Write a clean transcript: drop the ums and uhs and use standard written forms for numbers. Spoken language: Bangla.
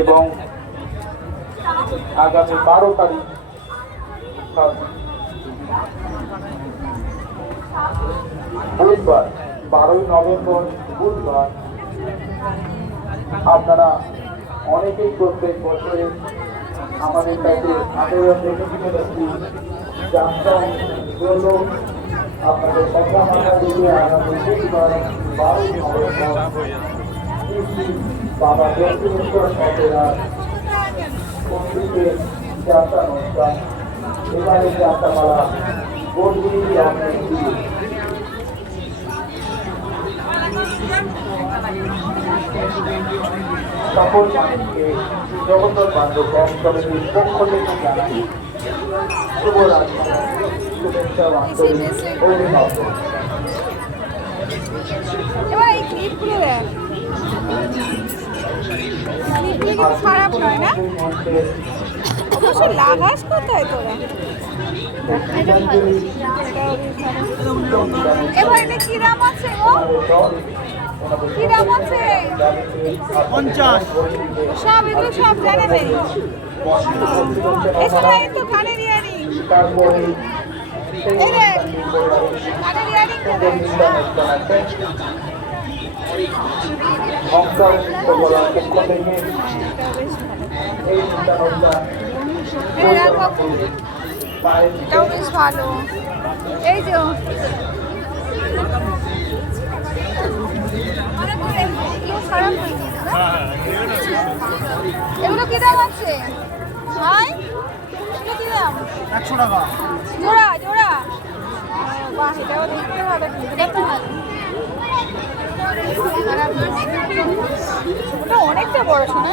এবং আগামী 12 তারিখ বুধবার 12ই নভেম্বর বুধবার আপনারা অনেকেই প্রত্যেক বছরে আমাদের কাছে আবেদন রেখে যাচ্ছি যাত্রা হলো আপনাদের কথা মাথা দিয়ে আগামী বুধবার 12ই নভেম্বর বাবা দক্ষিণেশ্বর সরকার মন্দিরে যাত্রা অনুষ্ঠান এবারে যাত্রাপালা গর্বিনী সকল মানুষকে জগন্নাথ বান্ধব ব্যাংক কমিটির পক্ষ থেকে জানাই শুভরাত্রি শুভেচ্ছা বান্ধব অভিনন্দন। এবার এই ক্লিপগুলো দেখ, ক্লিপগুলো কিন্তু খারাপ নয় না? অবশ্য লাগাস কোথায় তোরা? এবার এটা কি দাম আছে গো? কি দাম আছে? 50। সব এগুলো সব জানাবে। এছাড়া এই তো কানের ইয়ারিং, এই রে কানের ইয়ারিং এটাও বেশ ভালো। এই যে এগুলো কি দাম আছে ভাই? এগুলো কি দাম? 100 টাকা জোড়া জোড়া। বাহ, এটাও দেখতে হবে। ওটা অনেকটা বড় শোনা।